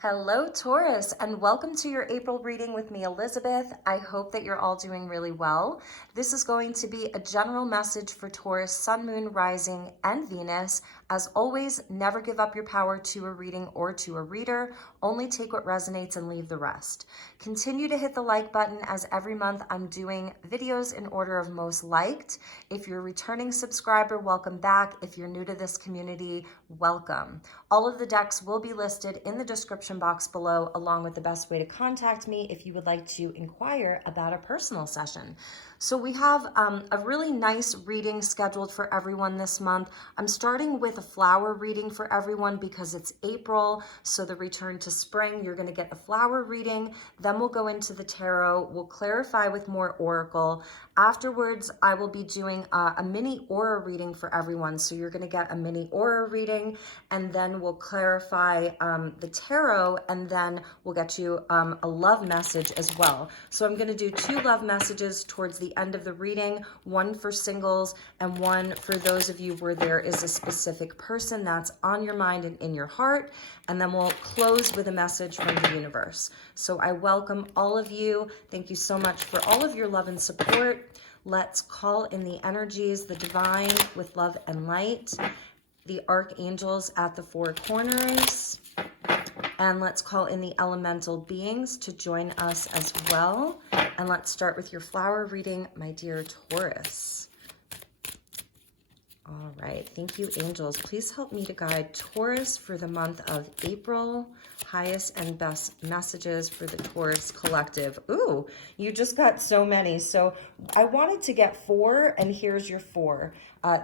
Hello, Taurus, and welcome to your April reading with me, Elizabeth. I hope that you're all doing really well. This is going to be a general message for Taurus, Sun, Moon, Rising, and Venus. As always, never give up your power to a reading or to a reader. Only take what resonates and leave the rest. Continue to hit the like button, as every month I'm doing videos in order of most liked. If you're a returning subscriber, welcome back. If you're new to this community, welcome. All of the decks will be listed in the description box below, along with the best way to contact me if you would like to inquire about a personal session. So we have a really nice reading scheduled for everyone this month. I'm starting with a flower reading for everyone because it's April, so the return to spring, you're going to get the flower reading. Then we'll go into the tarot. We'll clarify with more oracle. Afterwards, I will be doing a mini aura reading for everyone. So you're going to get a mini aura reading, and then we'll clarify the tarot, and then we'll get you a love message as well. So I'm going to do 2 love messages towards the end of the reading, one for singles and one for those of you where there is a specific person that's on your mind and in your heart. And then we'll close with a message from the universe. So I welcome all of you. Thank you so much for all of your love and support. Let's call in the energies, the divine with love and light, the archangels at the 4 corners, and let's call in the elemental beings to join us as well. And let's start with your flower reading, my dear Taurus. All right, thank you, angels. Please help me to guide Taurus for the month of April. Highest and best messages for the Taurus collective. Ooh, you just got so many. So I wanted to get 4, and here's your 4.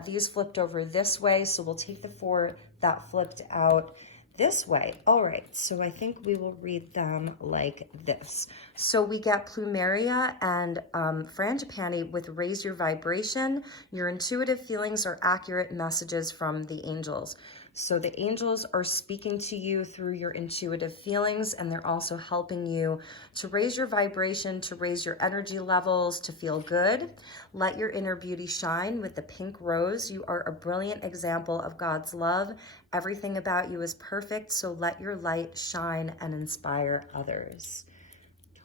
These flipped over this way, so we'll take the 4 that flipped out this way. All right, so I think we will read them like this. So we get Plumeria and Frangipani with Raise Your Vibration. Your intuitive feelings are accurate messages from the angels. So the angels are speaking to you through your intuitive feelings, and they're also helping you to raise your vibration, to raise your energy levels, to feel good. Let your inner beauty shine with the pink rose. You are a brilliant example of God's love. Everything about you is perfect, so let your light shine and inspire others.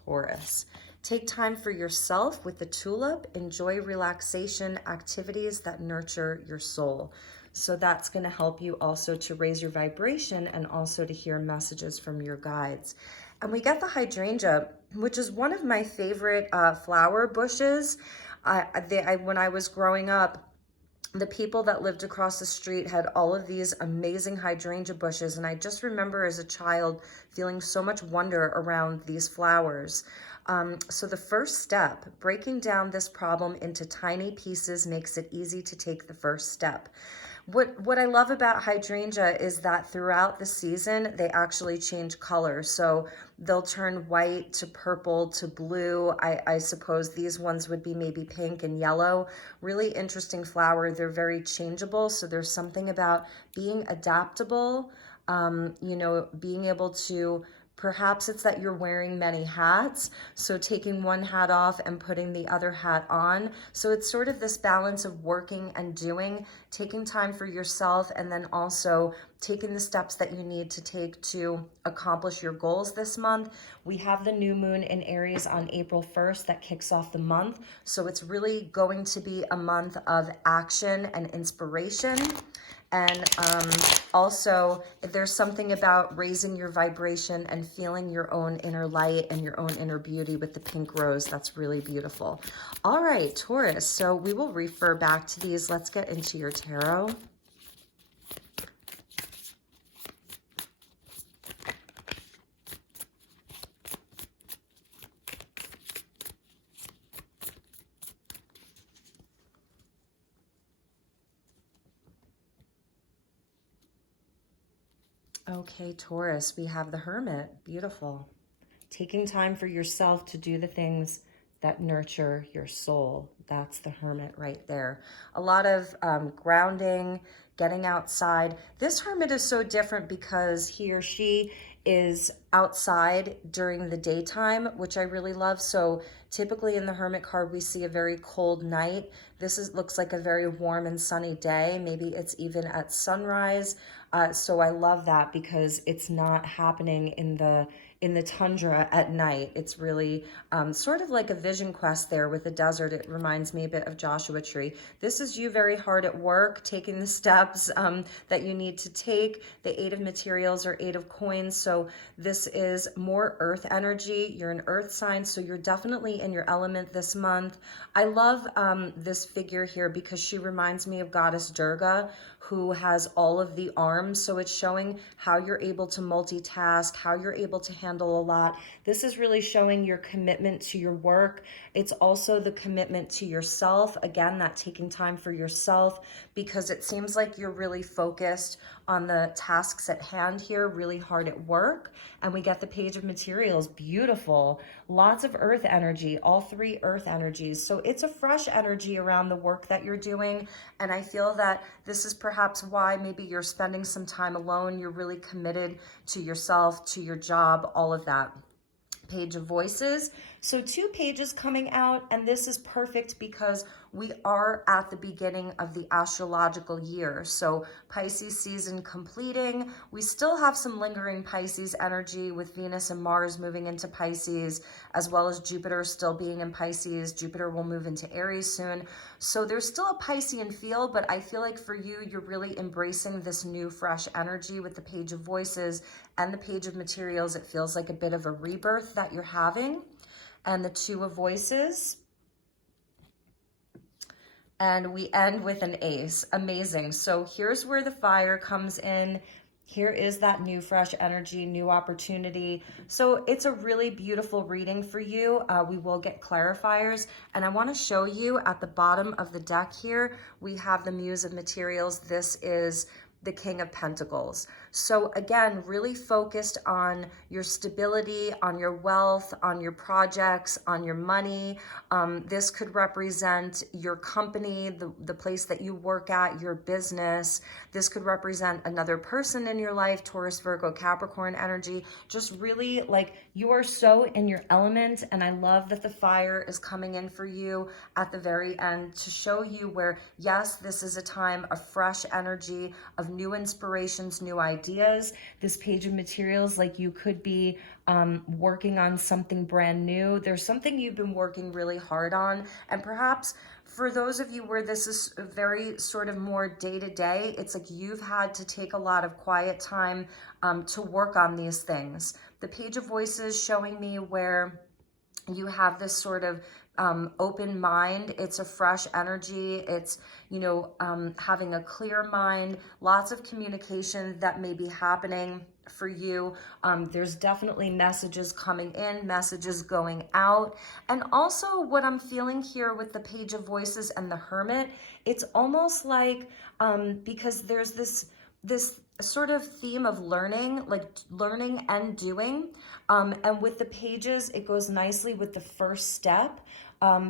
Taurus. Take time for yourself with the tulip. Enjoy relaxation activities that nurture your soul. So that's going to help you also to raise your vibration and also to hear messages from your guides. And we get the hydrangea, which is one of my favorite flower bushes. When I was growing up, the people that lived across the street had all of these amazing hydrangea bushes. And I just remember as a child feeling so much wonder around these flowers. So the first step, breaking down this problem into tiny pieces makes it easy to take the first step. What I love about hydrangea is that throughout the season, they actually change color. So they'll turn white to purple to blue. I suppose these ones would be maybe pink and yellow. Really interesting flower. They're very changeable. So there's something about being adaptable, being able to, perhaps it's that you're wearing many hats, so taking one hat off and putting the other hat on. So it's sort of this balance of working and doing, taking time for yourself, and then also taking the steps that you need to take to accomplish your goals this month. We have the new moon in Aries on April 1st that kicks off the month. So it's really going to be a month of action and inspiration. And also, there's something about raising your vibration and feeling your own inner light and your own inner beauty with the pink rose. That's really beautiful. All right, Taurus. So we will refer back to these. Let's get into your tarot. Okay, Taurus, we have the Hermit. Beautiful. Taking time for yourself to do the things that nurture your soul. That's the Hermit right there. A lot of grounding, getting outside. This hermit is so different because he or she is outside during the daytime, which I really love. So typically in the Hermit card, we see a very cold night. Looks like a very warm and sunny day. Maybe it's even at sunrise. So I love that because it's not happening in the tundra at night. It's really sort of like a vision quest there with the desert. It reminds me a bit of Joshua Tree. This is you very hard at work, taking the steps that you need to take. The 8 of materials or 8 of coins. So this is more earth energy. You're an earth sign, so you're definitely in your element this month. I love this figure here because she reminds me of Goddess Durga, who has all of the arms. So it's showing how you're able to multitask, how you're able to handle a lot. This is really showing your commitment to your work. It's also the commitment to yourself. Again, that taking time for yourself, because it seems like you're really focused on the tasks at hand here, really hard at work. And we get the Page of Materials, beautiful. Lots of earth energy, all 3 earth energies. So it's a fresh energy around the work that you're doing. And I feel that this is perhaps why maybe you're spending some time alone. You're really committed to yourself, to your job, all of that. Page of Voices. So 2 pages coming out, and this is perfect because we are at the beginning of the astrological year. So Pisces season completing. We still have some lingering Pisces energy with Venus and Mars moving into Pisces, as well as Jupiter still being in Pisces. Jupiter will move into Aries soon. So there's still a Piscean feel, but I feel like for you, you're really embracing this new fresh energy with the Page of Voices and the Page of Materials. It feels like a bit of a rebirth that you're having. And the 2 of Voices. And we end with an Ace. Amazing. So here's where the fire comes in. Here is that new fresh energy, new opportunity. So it's a really beautiful reading for you. We will get clarifiers. And I want to show you at the bottom of the deck here, we have the Muse of Materials. This is the King of Pentacles. So again, really focused on your stability, on your wealth, on your projects, on your money. This could represent your company, the place that you work at, your business. This could represent another person in your life, Taurus, Virgo, Capricorn energy. Just really like you are so in your element. And I love that the fire is coming in for you at the very end to show you where, yes, this is a time of fresh energy, of new inspirations, new ideas. This Page of Materials, like you could be working on something brand new. There's something you've been working really hard on. And perhaps for those of you where this is very sort of more day-to-day, it's like you've had to take a lot of quiet time to work on these things. The Page of Voices showing me where you have this sort of open mind. It's a fresh energy. It's, you know, having a clear mind, lots of communication that may be happening for you. There's definitely messages coming in, messages going out. And also what I'm feeling here with the Page of Voices and the Hermit, it's almost like, because there's this sort of theme of learning, like learning and doing. And with the pages, it goes nicely with the first step.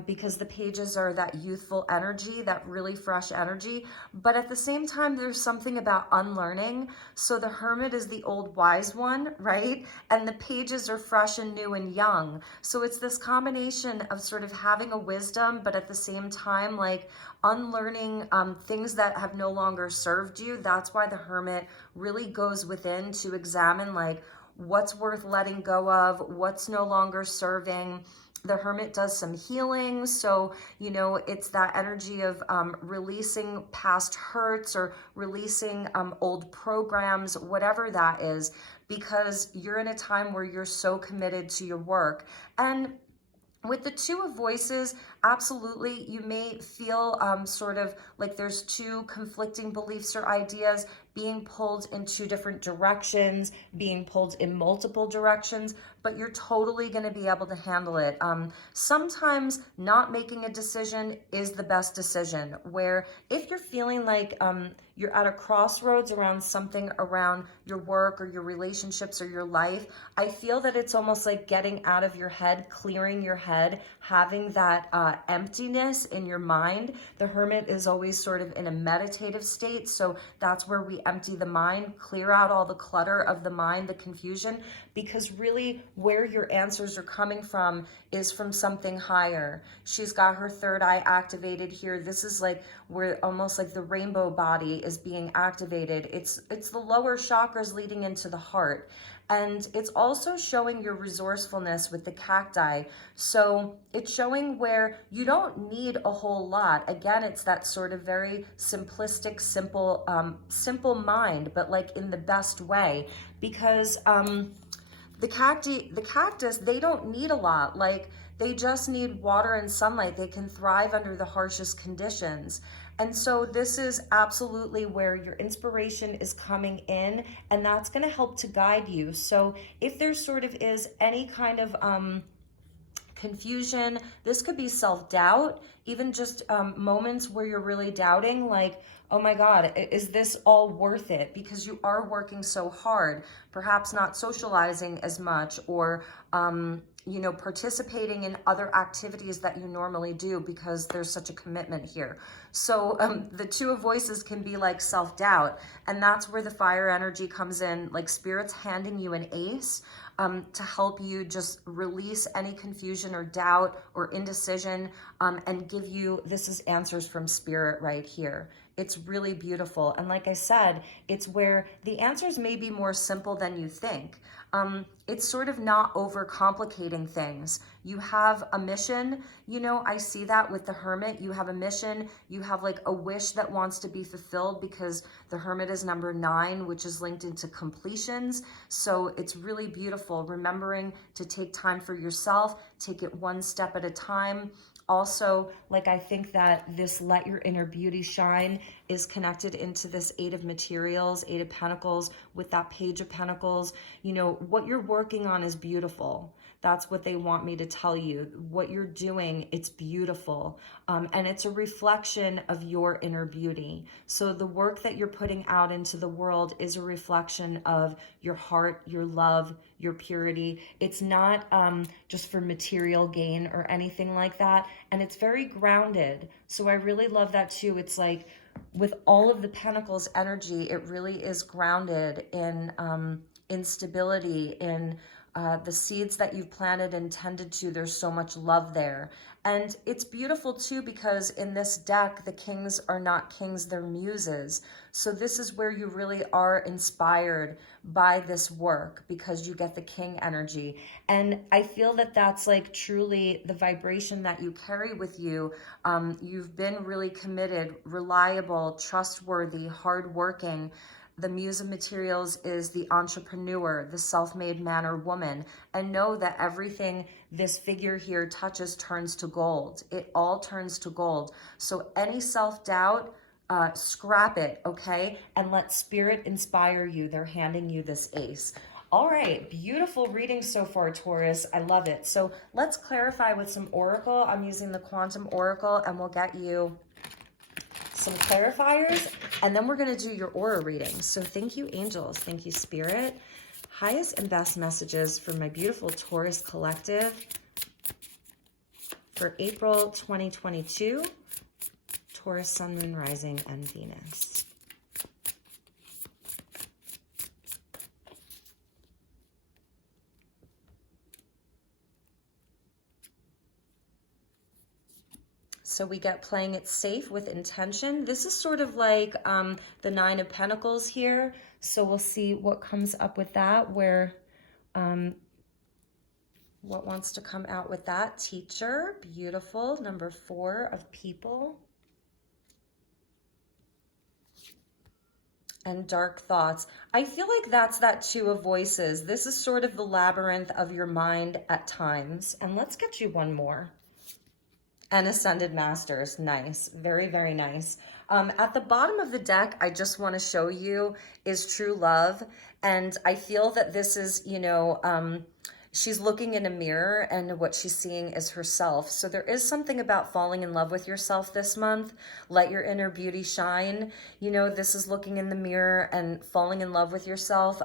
Because the pages are that youthful energy, that really fresh energy. But at the same time, there's something about unlearning. So the Hermit is the old wise one, right? And the pages are fresh and new and young. So it's this combination of sort of having a wisdom, but at the same time, like unlearning things that have no longer served you. That's why the Hermit really goes within to examine like what's worth letting go of, what's no longer serving. The Hermit does some healing. So, you know, it's that energy of releasing past hurts or releasing old programs, whatever that is, because you're in a time where you're so committed to your work. And with the Two of Voices, absolutely, you may feel sort of like there's 2 conflicting beliefs or ideas being pulled in 2 different directions, being pulled in multiple directions. but you're totally going to be able to handle it. Sometimes not making a decision is the best decision, where if you're feeling like you're at a crossroads around something around your work or your relationships or your life, I feel that it's almost like getting out of your head, clearing your head, having that emptiness in your mind. The Hermit is always sort of in a meditative state, so that's where we empty the mind, clear out all the clutter of the mind, the confusion, because really where your answers are coming from is from something higher. She's got her third eye activated here. This is like where almost like the rainbow body is being activated. It's the lower chakras leading into the heart. And it's also showing your resourcefulness with the cacti. So it's showing where you don't need a whole lot. Again, it's that sort of very simplistic, simple mind, but like in the best way. Because the cactus, they don't need a lot. Like, they just need water and sunlight. They can thrive under the harshest conditions. And so this is absolutely where your inspiration is coming in, and that's going to help to guide you. So if there sort of is any kind of confusion, this could be self-doubt, even just moments where you're really doubting, like, oh my God, is this all worth it? Because you are working so hard, perhaps not socializing as much, or you know, participating in other activities that you normally do because there's such a commitment here. So the Two of Voices can be like self-doubt, and that's where the fire energy comes in, like Spirit's handing you an ace to help you just release any confusion or doubt or indecision, and give you, this is answers from Spirit right here. It's really beautiful. And like I said, it's where the answers may be more simple than you think. It's sort of not overcomplicating things. You have a mission, you know, I see that with the Hermit. You have a mission, you have like a wish that wants to be fulfilled, because the Hermit is number 9, which is linked into completions. So it's really beautiful, remembering to take time for yourself, take it one step at a time. Also, like, I think that this let your inner beauty shine is connected into this 8 of materials, 8 of Pentacles with that Page of Pentacles. You know, what you're working on is beautiful. That's what they want me to tell you. What you're doing, it's beautiful. And it's a reflection of your inner beauty. So the work that you're putting out into the world is a reflection of your heart, your love, your purity. It's not just for material gain or anything like that. And it's very grounded. So I really love that too. It's like, with all of the Pentacles energy, it really is grounded in stability, in the seeds that you've planted and tended to. There's so much love there. And it's beautiful too, because in this deck, the kings are not kings, they're muses. So this is where you really are inspired by this work, because you get the king energy. And I feel that that's like truly the vibration that you carry with you. You've been really committed, reliable, trustworthy, hardworking. The Muse of Materials is the entrepreneur, the self-made man or woman. And know that everything this figure here touches turns to gold. It all turns to gold. So any self-doubt, scrap it, okay? And let Spirit inspire you. They're handing you this ace. All right, beautiful reading so far, Taurus. I love it. So let's clarify with some oracle. I'm using the Quantum Oracle, and we'll get you some clarifiers, and then we're going to do your aura reading. So thank you, angels. Thank you, Spirit. Highest and best messages for my beautiful Taurus collective for April 2022. Taurus, Sun, Moon, Rising, and Venus. So we get playing it safe with intention. This is sort of like the 9 of Pentacles here. So we'll see what comes up with that, where what wants to come out with that. Teacher, beautiful. Number 4 of People. And Dark Thoughts. I feel like that's that 2 of Voices. This is sort of the labyrinth of your mind at times. And let's get you one more. And Ascended Masters. Nice. Very, very nice. At the bottom of the deck, I just want to show you is True Love. And I feel that this is, you know, she's looking in a mirror and what she's seeing is herself. So there is something about falling in love with yourself this month. Let your inner beauty shine. You know, this is looking in the mirror and falling in love with yourself.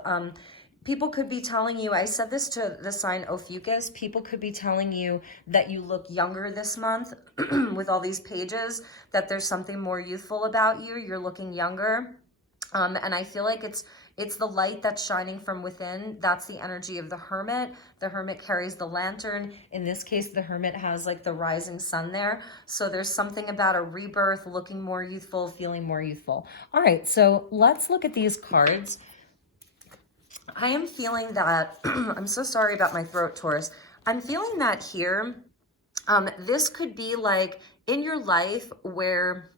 People could be telling you, I said this to the sign Ophiuchus, people could be telling you that you look younger this month with all these pages, that there's something more youthful about you. You're looking younger. And I feel like it's the light that's shining from within. That's the energy of the Hermit. The Hermit carries the lantern. In this case, the Hermit has like the rising sun there. So there's something about a rebirth, looking more youthful, feeling more youthful. All right, so let's look at these cards. I am feeling that, I'm so sorry about my throat, Taurus. I'm feeling that here, this could be like in your life where,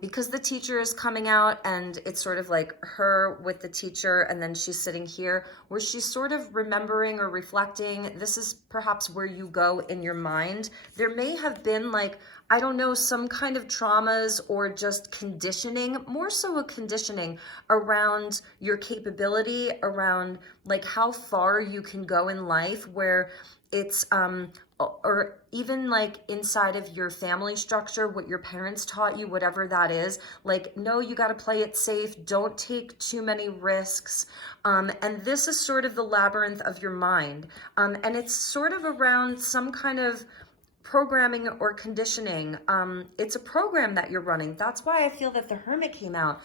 because the teacher is coming out and it's sort of like her with the teacher and then she's sitting here, where she's sort of remembering or reflecting. This is perhaps where you go in your mind. There may have been like, I don't know, some kind of traumas or just conditioning, more so a conditioning around your capability, around like how far you can go in life, where it's, or even like inside of your family structure, what your parents taught you, whatever that is, like, no, you got to play it safe. Don't take too many risks. And this is sort of the labyrinth of your mind. And it's sort of around some kind of programming or conditioning. It's a program that you're running. That's why I feel that the Hermit came out.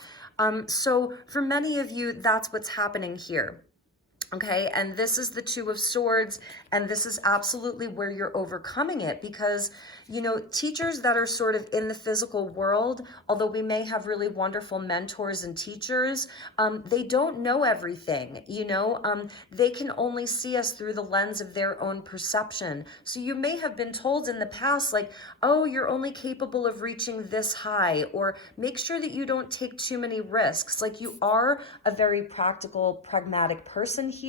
So for many of you, that's what's happening here. Okay, and this is the Two of Swords, and this is absolutely where you're overcoming it, because, you know, teachers that are sort of in the physical world, although we may have really wonderful mentors and teachers, they don't know everything, you know, they can only see us through the lens of their own perception. So you may have been told in the past, like, oh, you're only capable of reaching this high, or make sure that you don't take too many risks. Like, you are a very practical, pragmatic person here.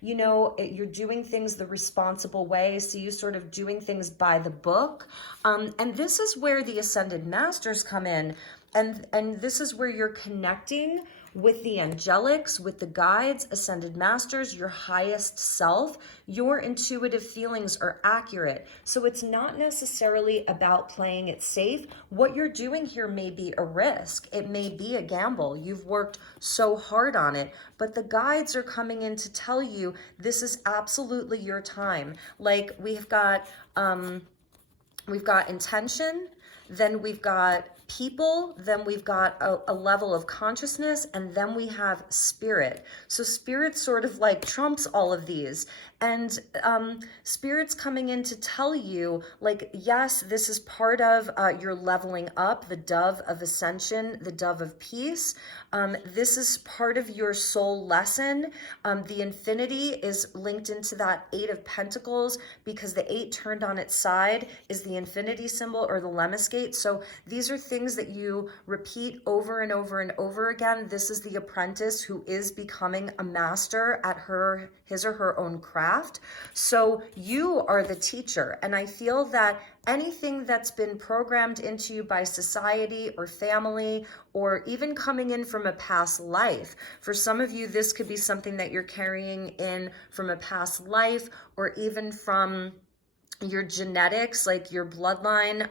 You know, you're doing things the responsible way, so you sort of doing things by the book. And this is where the Ascended Masters come in, and this is where you're connecting with the angelics, with the guides, Ascended Masters, your highest self. Your intuitive feelings are accurate. So it's not necessarily about playing it safe. What you're doing here may be a risk. It may be a gamble. You've worked so hard on it, but the guides are coming in to tell you this is absolutely your time. Like, we've got intention, then we've got people, then we've got a level of consciousness, and then we have spirit. So spirit sort of like trumps all of these. And spirit's coming in to tell you, like, yes, this is part of your leveling up, the dove of ascension, the dove of peace. This is part of your soul lesson. The infinity is linked into that Eight of Pentacles, because the 8 turned on its side is the infinity symbol, or the lemniscate. So these are things that you repeat over and over and over again. This is the apprentice who is becoming a master at his or her own craft. So you are the teacher. And I feel that anything that's been programmed into you by society or family, or even coming in from a past life, for some of you, this could be something that you're carrying in from a past life, or even from your genetics, like your bloodline,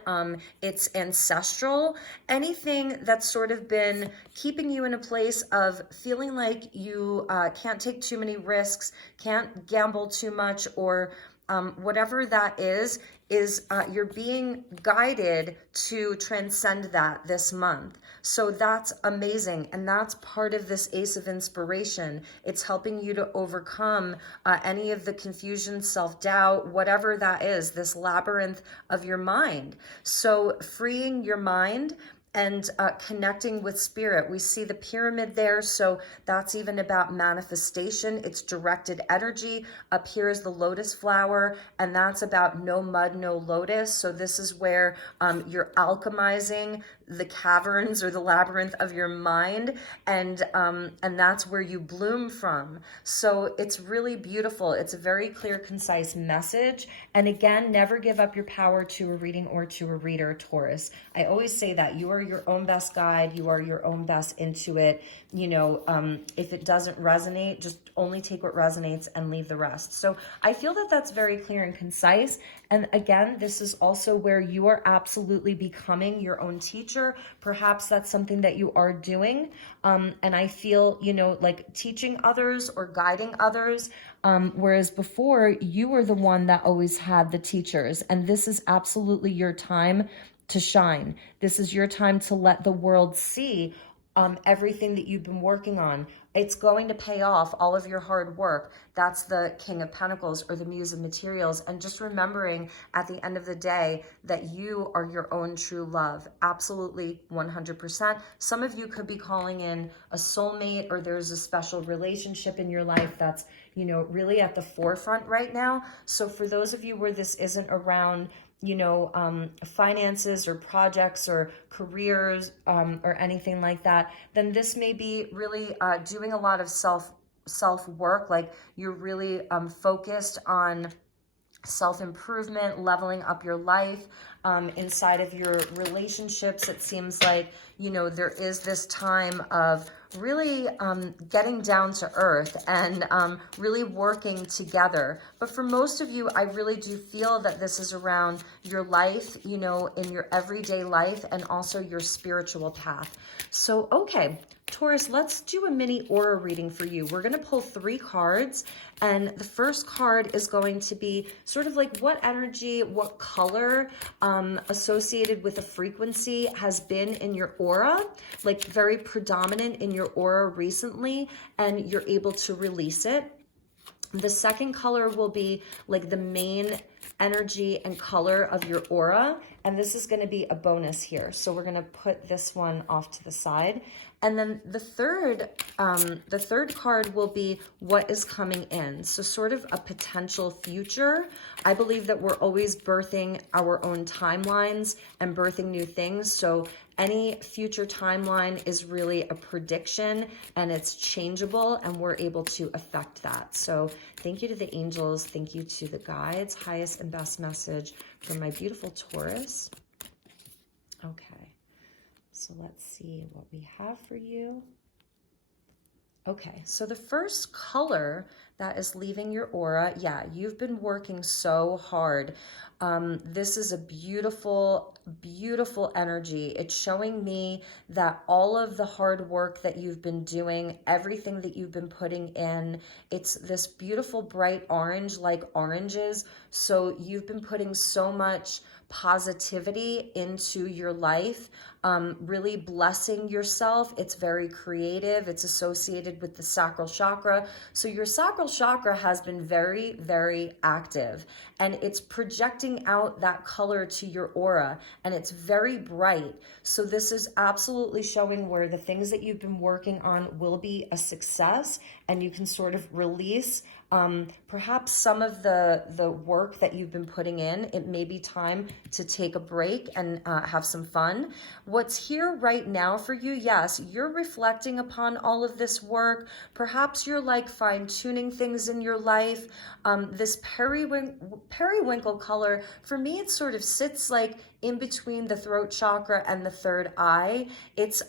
it's ancestral. Anything that's sort of been keeping you in a place of feeling like you can't take too many risks, can't gamble too much, or whatever that is you're being guided to transcend that this month. So that's amazing. And that's part of this Ace of Inspiration. It's helping you to overcome any of the confusion, self-doubt, whatever that is, this labyrinth of your mind. So freeing your mind and connecting with spirit. We see the pyramid there, so that's even about manifestation. It's directed energy. Up here is the lotus flower, and that's about no mud, no lotus. So this is where you're alchemizing the caverns or the labyrinth of your mind, and that's where you bloom from. So it's really beautiful. It's a very clear, concise message. And again, never give up your power to a reading or to a reader, Taurus. I always say that you are your own best guide. You are your own best intuit. You know, if it doesn't resonate, just only take what resonates and leave the rest. So I feel that that's very clear and concise. And again, this is also where you are absolutely becoming your own teacher. Perhaps that's something that you are doing. And I feel, you know, like teaching others or guiding others. Whereas before, you were the one that always had the teachers. And this is absolutely your time to shine. This is your time to let the world see everything that you've been working on. It's going to pay off, all of your hard work. That's the King of Pentacles, or the Muse of Materials. And just remembering at the end of the day that you are your own true love. Absolutely 100%. Some of you could be calling in a soulmate, or there's a special relationship in your life that's, you know, really at the forefront right now. So for those of you where this isn't around, you know, finances or projects or careers or anything like that, then this may be really doing a lot of self-work. Like you're really focused on self-improvement, leveling up your life. Inside of your relationships, it seems like, you know, there is this time of really getting down to earth and really working together. But for most of you, I really do feel that this is around your life, you know, in your everyday life, and also your spiritual path. So, okay, Taurus, let's do a mini aura reading for you. We're going to pull 3 cards, and the first card is going to be sort of like what energy, what color associated with a frequency has been in your aura, like very predominant in your aura recently, and you're able to release it. The second color will be like the main energy and color of your aura, and this is going to be a bonus here. So we're going to put this one off to the side. And then the third card will be what is coming in. So sort of a potential future. I believe that we're always birthing our own timelines and birthing new things. So any future timeline is really a prediction, and it's changeable, and we're able to affect that. So thank you to the angels. Thank you to the guides. Highest and best message for my beautiful Taurus. Okay. So let's see what we have for you. Okay, so the first color that is leaving your aura, yeah, you've been working so hard. This is a beautiful, beautiful energy. It's showing me that all of the hard work that you've been doing, everything that you've been putting in, it's this beautiful bright orange, like oranges. So you've been putting so much positivity into your life, really blessing yourself. It's very creative. It's associated with the sacral chakra. So your sacral chakra has been very, very active, and it's projecting out that color to your aura, and it's very bright. So this is absolutely showing where the things that you've been working on will be a success, and you can sort of release perhaps some of the work that you've been putting in. It may be time to take a break and have some fun. What's here right now for you, yes, you're reflecting upon all of this work. Perhaps you're like fine-tuning things in your life. This periwinkle color, for me, it sort of sits like in between the throat chakra and the third eye. It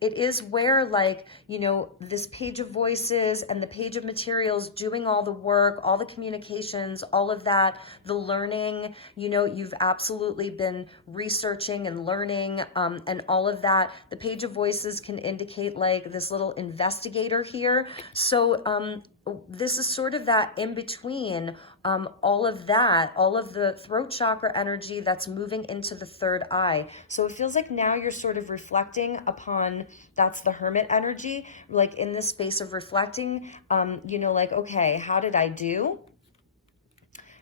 is where, like, you know, this page of voices and the page of materials, doing all the work, all the communications, all of that, the learning, you know, you've absolutely been researching and learning, and all of that. The page of voices can indicate like this little investigator here. So this is sort of that in between, all of that, all of the throat chakra energy that's moving into the third eye. So it feels like now you're sort of reflecting upon, that's the hermit energy, like in this space of reflecting, you know, like, okay, how did I do?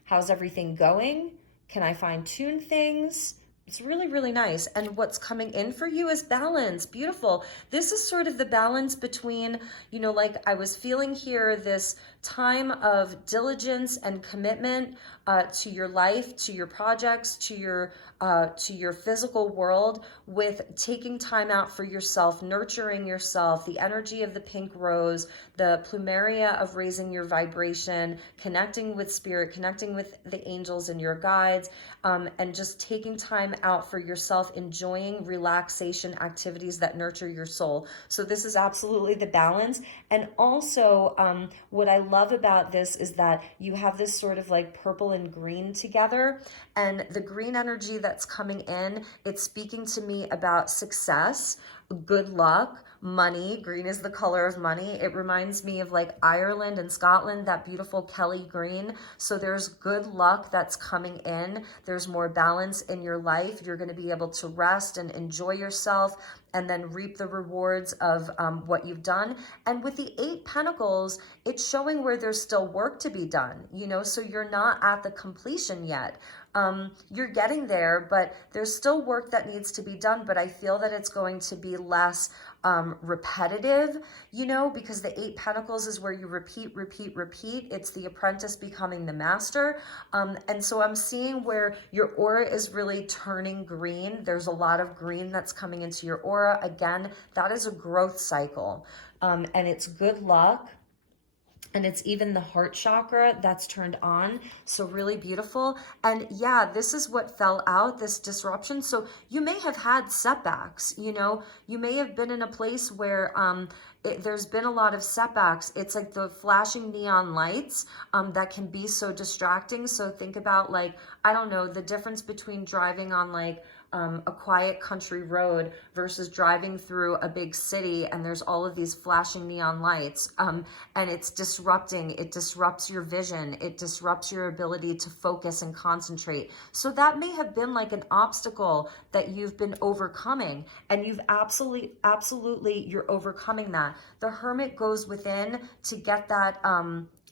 How's everything going? Can I fine tune things? It's really, really nice. And what's coming in for you is balance. Beautiful. This is sort of the balance between, you know, like I was feeling here, this time of diligence and commitment to your life, to your projects, to your to your physical world with taking time out for yourself, nurturing yourself, the energy of the pink rose, the plumeria of raising your vibration, connecting with spirit, connecting with the angels and your guides, and just taking time out for yourself, enjoying relaxation activities that nurture your soul. So this is absolutely the balance. And also, what I love about this is that you have this sort of like purple and green together, and the green energy that's coming in, it's speaking to me about success, good luck, money. Green is the color of money. It reminds me of like Ireland and Scotland, that beautiful Kelly green. So there's good luck that's coming in. There's more balance in your life. You're going to be able to rest and enjoy yourself and then reap the rewards of what you've done. And with the 8 Pentacles, it's showing where there's still work to be done, you know, so you're not at the completion yet. You're getting there, but there's still work that needs to be done, but I feel that it's going to be less repetitive, you know, because the 8 Pentacles is where you repeat, repeat, repeat. It's the apprentice becoming the master. And so I'm seeing where your aura is really turning green. There's a lot of green that's coming into your aura. Again, that is a growth cycle, and it's good luck. And it's even the heart chakra that's turned on. So really beautiful. And yeah, this is what fell out, this disruption. So you may have had setbacks, you know, you may have been in a place where there's been a lot of setbacks. It's like the flashing neon lights that can be so distracting. So think about like, I don't know, the difference between driving on like a quiet country road versus driving through a big city and there's all of these flashing neon lights, and it's disrupting. It disrupts your vision. It disrupts your ability to focus and concentrate. So that may have been like an obstacle that you've been overcoming, and you've absolutely you're overcoming that. The Hermit goes within to get that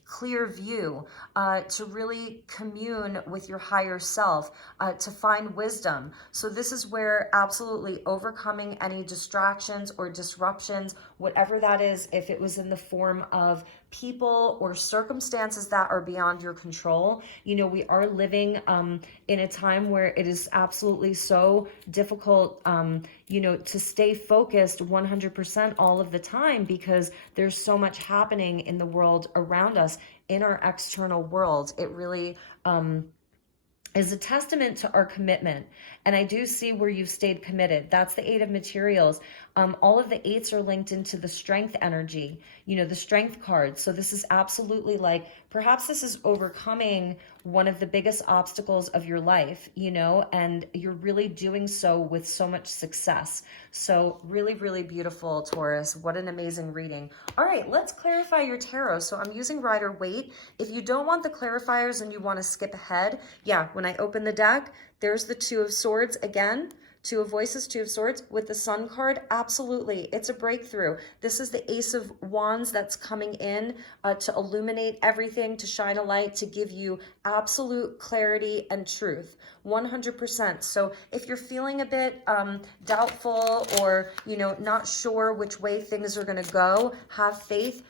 clear view, to really commune with your higher self, to find wisdom. So this is where absolutely overcoming any distractions or disruptions, whatever that is, if it was in the form of people or circumstances that are beyond your control. You know, we are living in a time where it is absolutely so difficult, you know, to stay focused 100% all of the time, because there's so much happening in the world around us, in our external world. It really is a testament to our commitment. And I do see where you've stayed committed. That's the 8 of materials. All of the 8s are linked into the strength energy, you know, the strength card. So this is absolutely like, perhaps this is overcoming one of the biggest obstacles of your life, you know, and you're really doing so with so much success. So really, really beautiful, Taurus. What an amazing reading. All right, let's clarify your tarot. So I'm using Rider-Waite. If you don't want the clarifiers and you want to skip ahead, yeah, when I open the deck, there's the 2 of Swords again. 2 of Voices, 2 of Swords with the Sun card. Absolutely, it's a breakthrough. This is the Ace of Wands that's coming in to illuminate everything, to shine a light, to give you absolute clarity and truth, 100%. So if you're feeling a bit doubtful, or, you know, not sure which way things are going to go, have faith.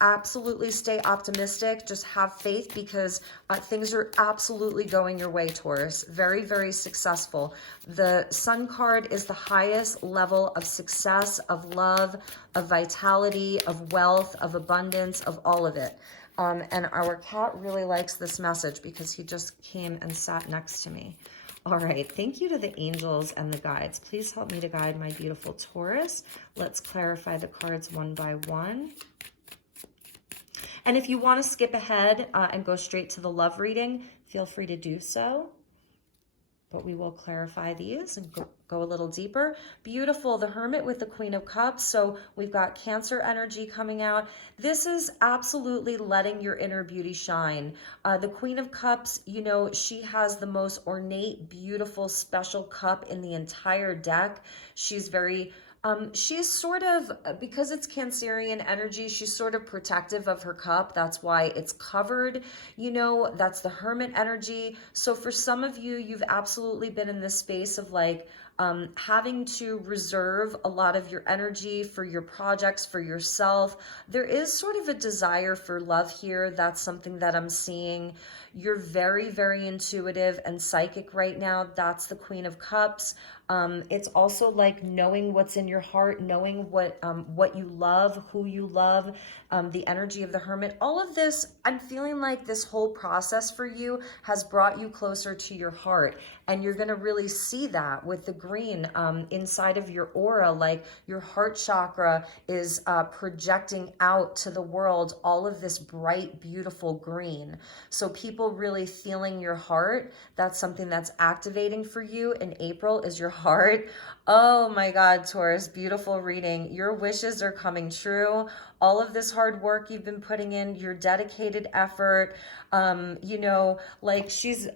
Absolutely stay optimistic. Just have faith, because things are absolutely going your way, Taurus. Very, very successful. The Sun card is the highest level of success, of love, of vitality, of wealth, of abundance, of all of it. And our cat really likes this message because he just came and sat next to me. All right, thank you to the angels and the guides. Please help me to guide my beautiful Taurus. Let's clarify the cards one by one. And if you want to skip ahead and go straight to the love reading, feel free to do so. But we will clarify these and go a little deeper. Beautiful, the Hermit with the Queen of Cups. So we've got Cancer energy coming out. This is absolutely letting your inner beauty shine. The Queen of Cups, you know, she has the most ornate, beautiful, special cup in the entire deck. She's very... she's sort of, because it's Cancerian energy, she's sort of protective of her cup. That's why it's covered, you know, that's the Hermit energy. So for some of you, you've absolutely been in this space of like, having to reserve a lot of your energy for your projects, for yourself. There is sort of a desire for love here. That's something that I'm seeing. You're very, very intuitive and psychic right now. That's the Queen of Cups. It's also like knowing what's in your heart, knowing what you love, who you love, the energy of the Hermit. All of this, I'm feeling like this whole process for you has brought you closer to your heart. And you're going to really see that with the green inside of your aura. Like your heart chakra is projecting out to the world all of this bright, beautiful green. So people really feeling your heart. That's something that's activating for you in April, is your heart. Oh my God, Taurus, beautiful reading. Your wishes are coming true. All of this hard work you've been putting in, your dedicated effort, you know, like she's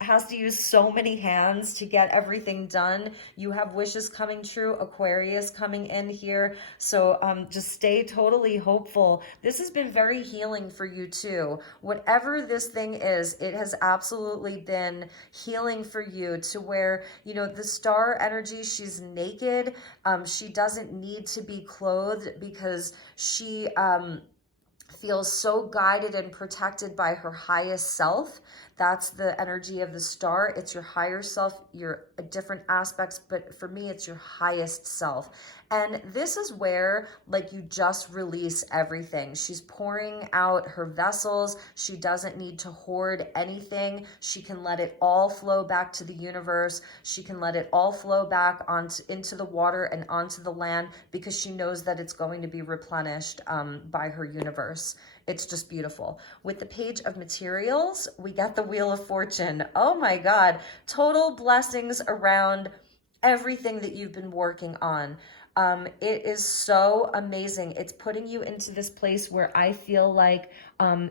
has to use so many hands to get everything done. You have wishes coming true, Aquarius coming in here. So just stay totally hopeful. This has been very healing for you too. Whatever this thing is, it has absolutely been healing for you, to where, you know, the star energy, she's naked. She doesn't need to be clothed because she feels so guided and protected by her highest self. That's the energy of the star. It's your higher self, your different aspects, but for me, it's your highest self. And this is where, like, you just release everything. She's pouring out her vessels. She doesn't need to hoard anything. She can let it all flow back to the universe. She can let it all flow back into the water and onto the land, because she knows that it's going to be replenished by her universe. It's just beautiful. With the Page of Materials, we got the Wheel of Fortune. Oh my God, total blessings around everything that you've been working on. It is so amazing. It's putting you into this place where I feel like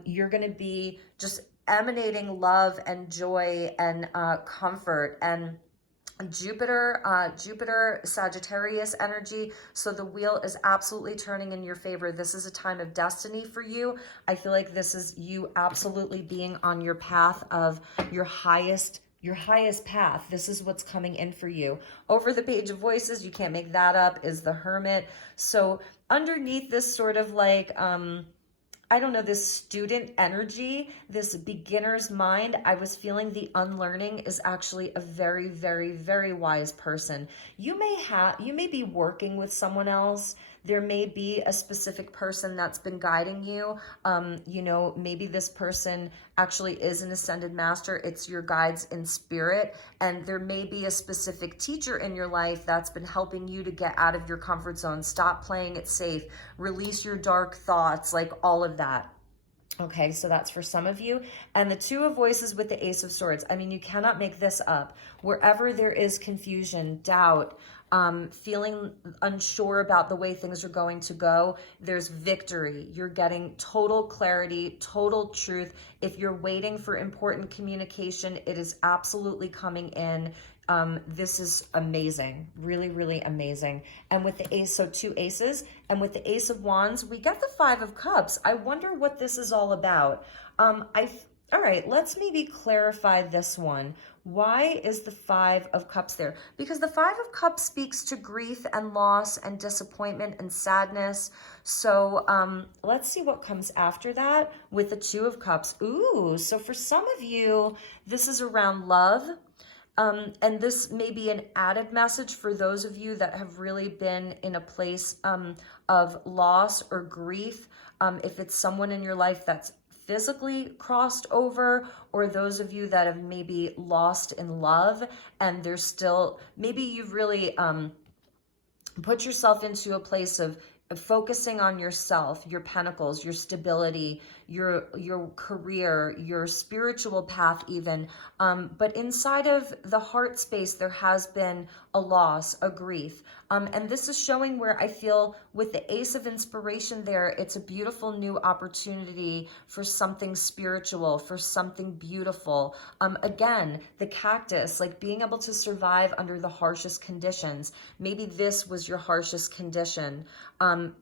you're going to be just emanating love and joy and comfort. And Jupiter, Sagittarius energy. So the wheel is absolutely turning in your favor. This is a time of destiny for you. I feel like this is you absolutely being on your path of your highest path. This is what's coming in for you. Over the Page of Voices, you can't make that up, is the Hermit. So underneath this sort of like, I don't know, this student energy, this beginner's mind, I was feeling the unlearning is actually a very, very, very wise person. You may be working with someone else. There may be a specific person that's been guiding you. You know, maybe this person actually is an ascended master. It's your guides in spirit. And there may be a specific teacher in your life that's been helping you to get out of your comfort zone. Stop playing it safe. Release your dark thoughts, like all of that. Okay, so that's for some of you. And the Two of Voices with the Ace of Swords. I mean, you cannot make this up. Wherever there is confusion, doubt, feeling unsure about the way things are going to go, there's victory. You're getting total clarity, total truth. If you're waiting for important communication, it is absolutely coming in. This is amazing, really, really amazing. And with the Ace, so two aces, and with the Ace of Wands, we get the Five of Cups. I wonder what this is all about. All right, let's maybe clarify this one. Why is the Five of Cups there? Because the Five of Cups speaks to grief and loss and disappointment and sadness. So let's see what comes after that with the Two of Cups. Ooh, so for some of you, this is around love. And this may be an added message for those of you that have really been in a place of loss or grief. If it's someone in your life that's physically crossed over, or those of you that have maybe lost in love and there's still, maybe you've really put yourself into a place of focusing on yourself, your pentacles, your stability, your career, your spiritual path even. But inside of the heart space, there has been a loss, a grief. And this is showing where I feel with the Ace of Inspiration there, it's a beautiful new opportunity for something spiritual, for something beautiful. Again, the cactus, like being able to survive under the harshest conditions. Maybe this was your harshest condition.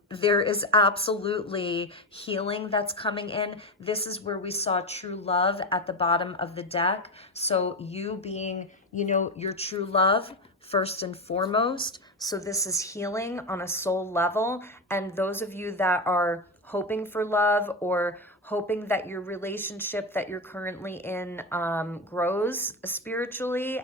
There is absolutely healing that's coming in. This is where we saw true love at the bottom of the deck. So you being you know, your true love first and foremost. So this is healing on a soul level. And those of you that are hoping for love or hoping that your relationship that you're currently in grows spiritually,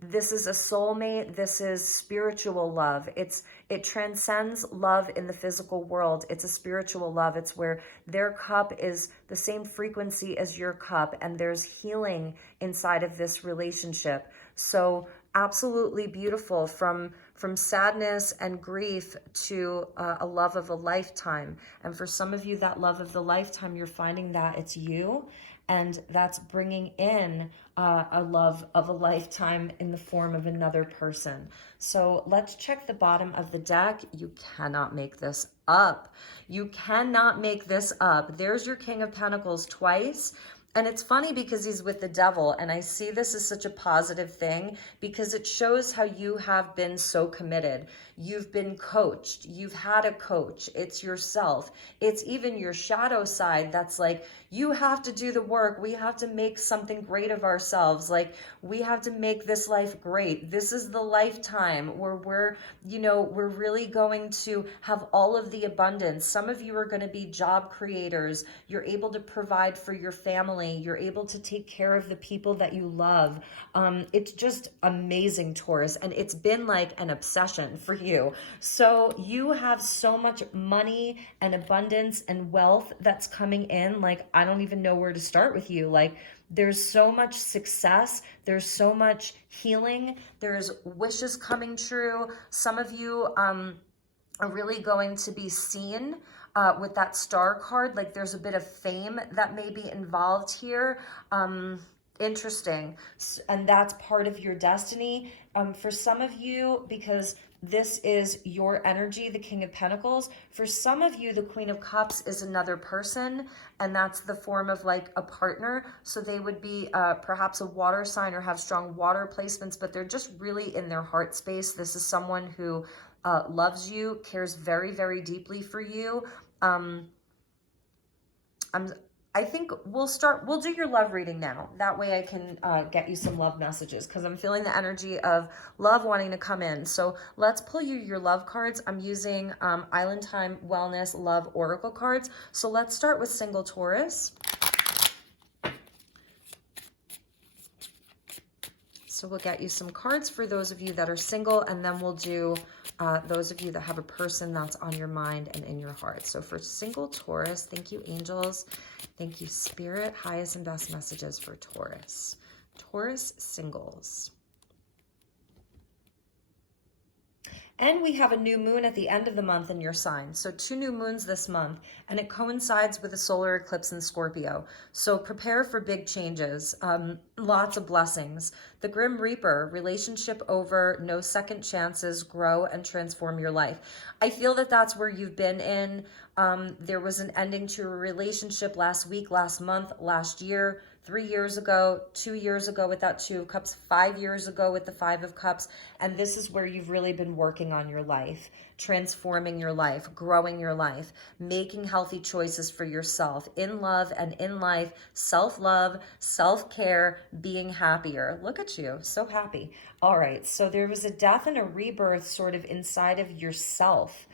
this is a soulmate. This is spiritual love. It transcends love in the physical world. It's a spiritual love. It's where their cup is the same frequency as your cup, and there's healing inside of this relationship. So absolutely beautiful, from sadness and grief to a love of a lifetime. And for some of you, that love of the lifetime, you're finding that it's you, and that's bringing in a love of a lifetime in the form of another person. So let's check the bottom of the deck. You cannot make this up. You cannot make this up. There's your King of Pentacles twice. And it's funny because he's with the devil, and I see this as such a positive thing because it shows how you have been so committed. You've been coached. You've had a coach. It's yourself. It's even your shadow side that's like, you have to do the work. We have to make something great of ourselves. Like, we have to make this life great. This is the lifetime where we're really going to have all of the abundance. Some of you are going to be job creators. You're able to provide for your family. You're able to take care of the people that you love. It's just amazing, Taurus. And it's been like an obsession for you. So you have so much money and abundance and wealth that's coming in. Like, I don't even know where to start with you. Like, there's so much success. There's so much healing. There's wishes coming true. Some of you are really going to be seen with that star card. Like, there's a bit of fame that may be involved here. Interesting. And that's part of your destiny. For some of you, because this is your energy, the King of Pentacles. For some of you, the Queen of Cups is another person, and that's the form of like a partner. So they would be perhaps a water sign or have strong water placements, but they're just really in their heart space. This is someone who loves you, cares very, very deeply for you. I think we'll do your love reading now. That way I can get you some love messages, because I'm feeling the energy of love wanting to come in. So let's pull you your love cards. I'm using Island Time Wellness Love Oracle cards. So let's start with single Taurus. So we'll get you some cards for those of you that are single, and then we'll do those of you that have a person that's on your mind and in your heart. So for single Taurus, thank you, angels. Thank you, Spirit. Highest and best messages for Taurus. Taurus singles. And we have a new moon at the end of the month in your sign. So 2 new moons this month, and it coincides with a solar eclipse in Scorpio. So prepare for big changes, lots of blessings. The Grim Reaper, relationship over, no second chances, grow and transform your life. I feel that that's where you've been in. There was an ending to a relationship last week, last month, last year, 3 years ago, 2 years ago with that 2 of Cups, 5 years ago with the 5 of Cups. And this is where you've really been working on your life, transforming your life, growing your life, making healthy choices for yourself in love and in life, self-love, self-care, being happier. Look at you, so happy. All right, so there was a death and a rebirth sort of inside of yourself.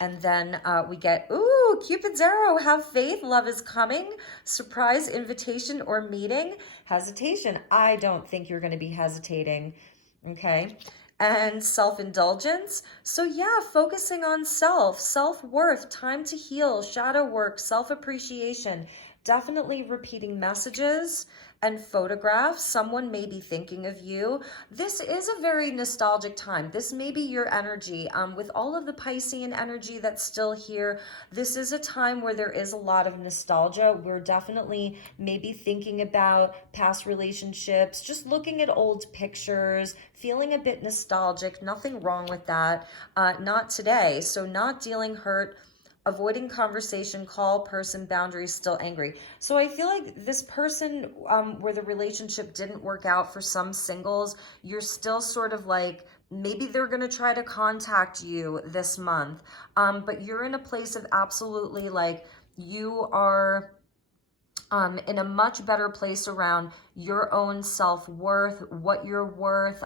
And then we get, ooh, Cupid's arrow, have faith, love is coming, surprise invitation or meeting, hesitation. I don't think you're going to be hesitating, okay? And self-indulgence. So yeah, focusing on self-worth, time to heal, shadow work, self-appreciation, definitely repeating messages and photographs. Someone may be thinking of you. This is a very nostalgic time. This may be your energy. With all of the Piscean energy that's still here, this is a time where there is a lot of nostalgia. We're definitely maybe thinking about past relationships, just looking at old pictures, feeling a bit nostalgic. Nothing wrong with that. Not today. So not dealing hurt, avoiding conversation, call, person, boundaries, still angry. So I feel like this person where the relationship didn't work out, for some singles, you're still sort of like, maybe they're going to try to contact you this month. But you're in a place of absolutely like, you are in a much better place around your own self-worth, what you're worth.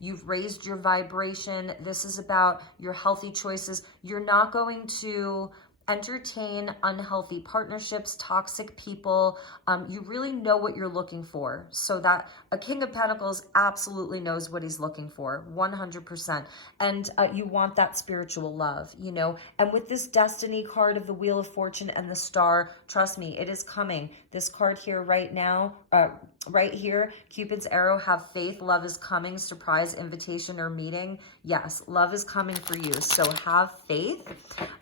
You've raised your vibration. This is about your healthy choices. You're not going to entertain unhealthy partnerships, toxic people. You really know what you're looking for. So that a King of Pentacles absolutely knows what he's looking for, 100%. And you want that spiritual love, you know. And with this Destiny card of the Wheel of Fortune and the Star, trust me, it is coming. This card here right now, right here, Cupid's arrow, have faith, love is coming, surprise, invitation, or meeting. Yes, love is coming for you, so have faith.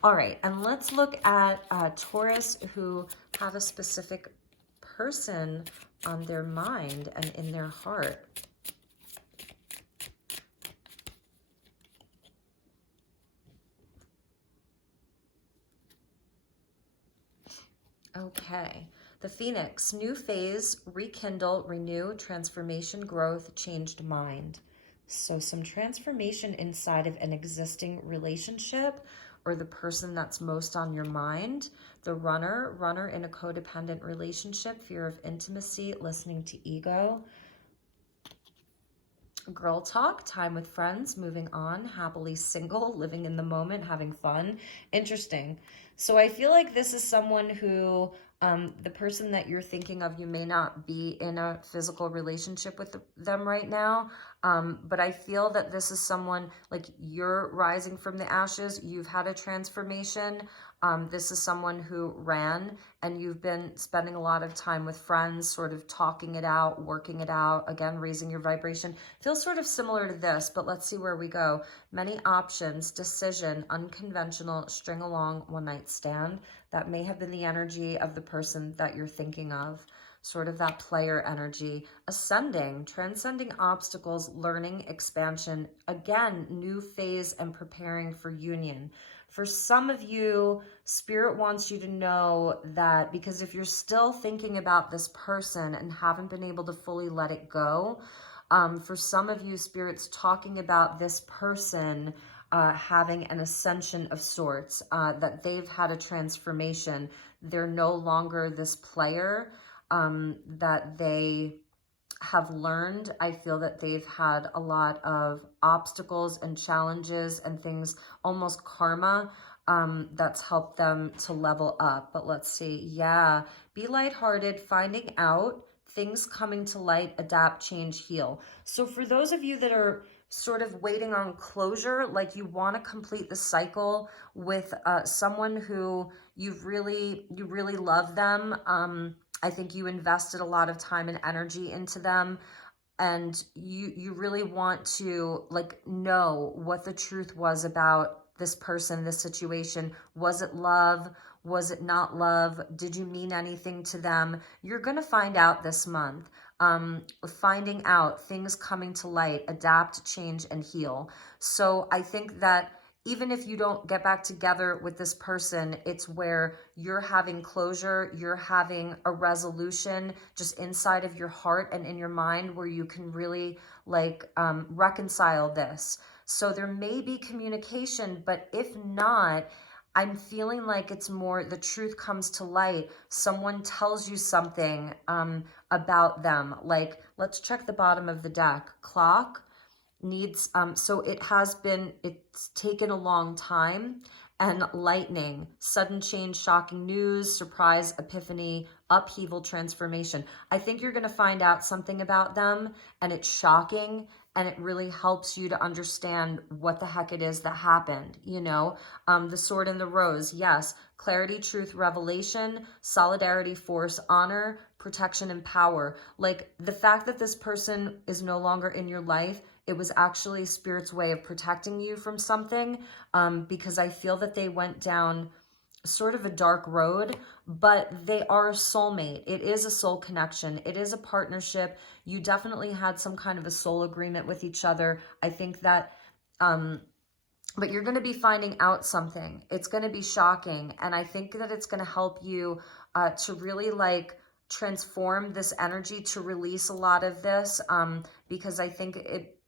All right, and let's look at Taurus who have a specific person on their mind and in their heart. Okay. The Phoenix, new phase, rekindle, renew, transformation, growth, changed mind. So some transformation inside of an existing relationship or the person that's most on your mind. The runner in a codependent relationship, fear of intimacy, listening to ego. Girl talk, time with friends, moving on, happily single, living in the moment, having fun. Interesting. So I feel like this is someone who, the person that you're thinking of, you may not be in a physical relationship with them right now, but I feel that this is someone, like, you're rising from the ashes, you've had a transformation. This is someone who ran, and you've been spending a lot of time with friends, sort of talking it out, working it out, again, raising your vibration. Feels sort of similar to this, but let's see where we go. Many options, decision, unconventional, string along, one night stand. That may have been the energy of the person that you're thinking of. Sort of that player energy. Ascending, transcending obstacles, learning, expansion. Again, new phase and preparing for union. For some of you, Spirit wants you to know that, because if you're still thinking about this person and haven't been able to fully let it go, for some of you, Spirit's talking about this person having an ascension of sorts, that they've had a transformation. They're no longer this player, that they have learned. I feel that they've had a lot of obstacles and challenges and things, almost karma, that's helped them to level up. But let's see. Yeah. Be lighthearted, finding out, things coming to light, adapt, change, heal. So for those of you that are sort of waiting on closure, like you want to complete the cycle with someone who you really love them, I think you invested a lot of time and energy into them, and you really want to, like, know what the truth was about this person, this situation. Was it love? Was it not love? Did you mean anything to them? You're going to find out this month. Finding out, things coming to light, adapt, change, and heal. So I think that even if you don't get back together with this person, it's where you're having closure, you're having a resolution just inside of your heart and in your mind where you can really, like, reconcile this. So there may be communication, but if not, I'm feeling like it's more the truth comes to light. Someone tells you something about them. Like, let's check the bottom of the deck. Clock needs, so it's taken a long time. And lightning, sudden change, shocking news, surprise, epiphany, upheaval, transformation. I think you're going to find out something about them, and it's shocking, and it really helps you to understand what the heck it is that happened, you know? The Sword and the Rose, yes. Clarity, truth, revelation, solidarity, force, honor, protection, and power. Like, the fact that this person is no longer in your life, it was actually Spirit's way of protecting you from something, because I feel that they went down sort of a dark road, but they are a soulmate. It is a soul connection. It is a partnership. You definitely had some kind of a soul agreement with each other. I think that, but you're going to be finding out something. It's going to be shocking. And I think that it's going to help you to really, like, transform this energy, to release a lot of this, because I think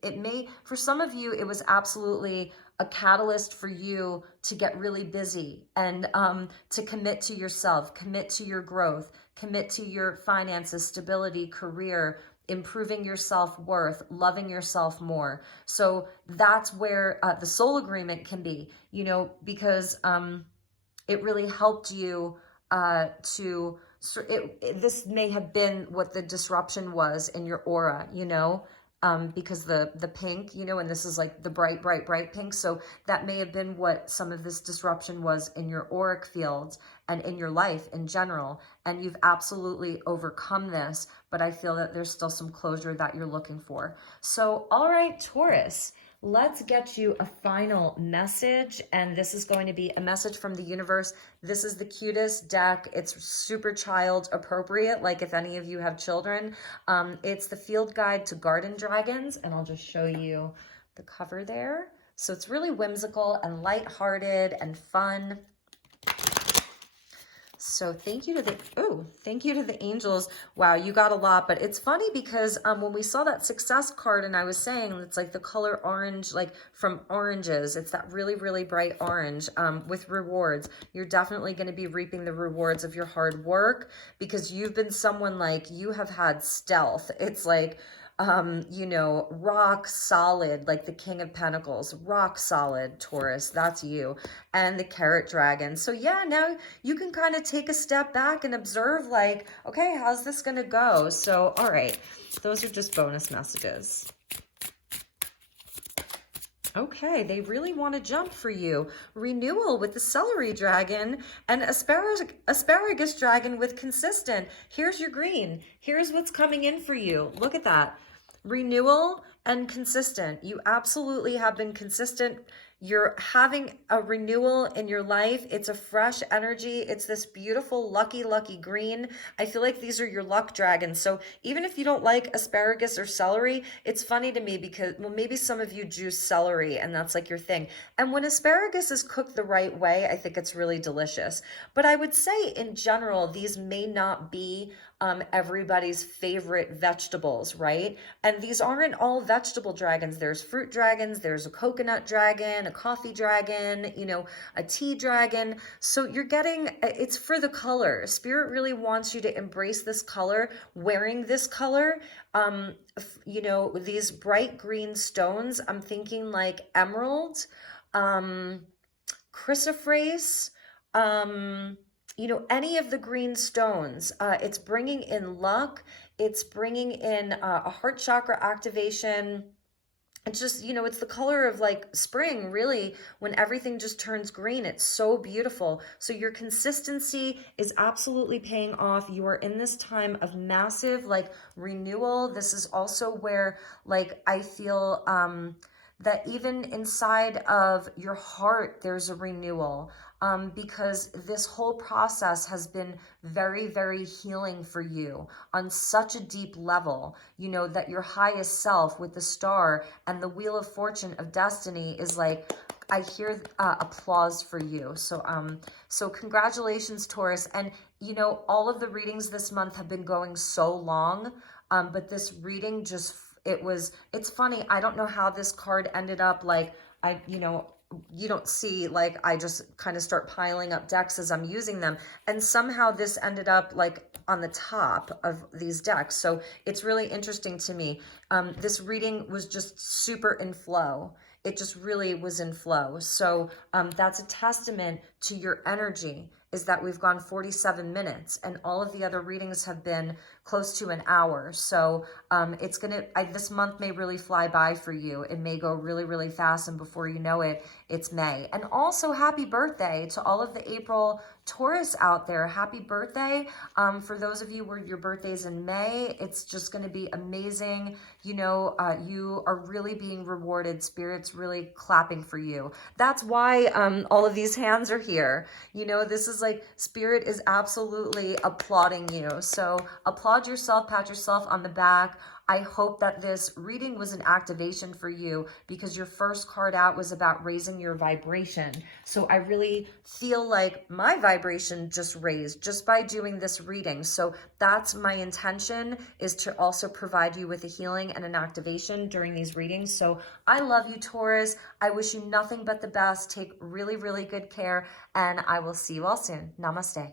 it may, for some of you, it was absolutely a catalyst for you to get really busy and to commit to yourself, commit to your growth, commit to your finances, stability, career, improving your self-worth, loving yourself more. So that's where the soul agreement can be, you know, because it really helped you this may have been what the disruption was in your aura, you know, because the pink, you know, and this is like the bright, bright, bright pink. So that may have been what some of this disruption was in your auric fields and in your life in general. And you've absolutely overcome this, but I feel that there's still some closure that you're looking for. So, all right, Taurus, let's get you a final message, and this is going to be a message from the universe. This is the cutest deck. It's super child appropriate, like if any of you have children. It's the Field Guide to Garden Dragons, and I'll just show you the cover there. So it's really whimsical and lighthearted and fun. So thank you to the angels. Wow, you got a lot, but it's funny because when we saw that success card and I was saying it's like the color orange, like from oranges, it's that really, really bright orange with rewards. You're definitely going to be reaping the rewards of your hard work because you've been someone like you have had stealth. It's like, you know, rock solid, like the King of Pentacles, rock solid, Taurus, that's you, and the Carrot Dragon. So yeah, now you can kind of take a step back and observe like, okay, how's this going to go? So, all right, those are just bonus messages. Okay, they really want to jump for you. Renewal with the Celery Dragon and Asparagus Dragon with Consistent. Here's your green. Here's what's coming in for you. Look at that. Renewal and consistent. You absolutely have been consistent. You're having a renewal in your life. It's a fresh energy. It's this beautiful, lucky, lucky green. I feel like these are your luck dragons. So even if you don't like asparagus or celery, it's funny to me because, well, maybe some of you juice celery and that's like your thing. And when asparagus is cooked the right way, I think it's really delicious. But I would say in general, these may not be everybody's favorite vegetables, right? And these aren't all vegetable dragons. There's fruit dragons, there's a coconut dragon, a coffee dragon, you know, a tea dragon. So you're getting, it's for the color. Spirit really wants you to embrace this color, wearing this color. You know, these bright green stones, I'm thinking like emerald, chrysoprase, you know, any of the green stones. It's bringing in luck. It's bringing in a heart chakra activation. It's just, you know, it's the color of like spring, really, when everything just turns green. It's so beautiful. So your consistency is absolutely paying off. You are in this time of massive like renewal. This is also where like I feel that even inside of your heart, there's a renewal. Because this whole process has been very, very healing for you on such a deep level, you know, that your highest self with the star and the Wheel of Fortune of Destiny is like, I hear applause for you. So, so congratulations, Taurus. And, you know, all of the readings this month have been going so long, but this reading just, it's funny. I don't know how this card ended up like, you know, you don't see like I just kind of start piling up decks as I'm using them, and somehow this ended up like on the top of these decks. So it's really interesting to me. This reading was just super in flow. It just really was in flow. So that's a testament to your energy, is that we've gone 47 minutes and all of the other readings have been close to an hour. So it's gonna, this month may really fly by for you. It may go really, really fast, and before you know it, it's May. And also happy birthday to all of the April Taurus out there. Happy birthday. For those of you where your birthday's in May, it's just gonna be amazing. You know, you are really being rewarded. Spirit's really clapping for you. That's why all of these hands are here. You know, this is like, Spirit is absolutely applauding you. So applaud yourself, pat yourself on the back. I hope that this reading was an activation for you, because your first card out was about raising your vibration. So I really feel like my vibration just raised just by doing this reading. So that's my intention, is to also provide you with a healing and an activation during these readings. So I love you, Taurus. I wish you nothing but the best. Take really, really good care, and I will see you all soon. Namaste.